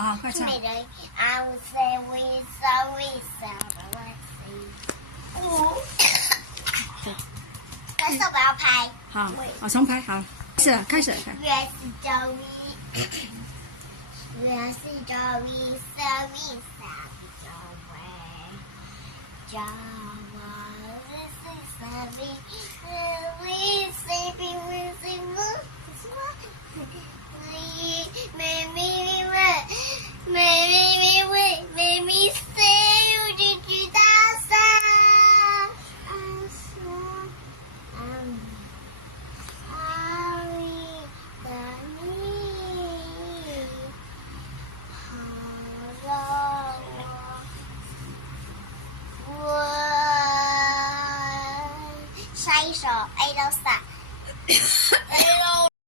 好，快唱。I would say we saw let's see。但是我要拍。好，我重拍，好，开始。月是周一，月是周一，周一三周位，周我是三比，we say be we say what？ 妹妹 say 我就知道啥。阿里的你，好让我下一首 A 到3。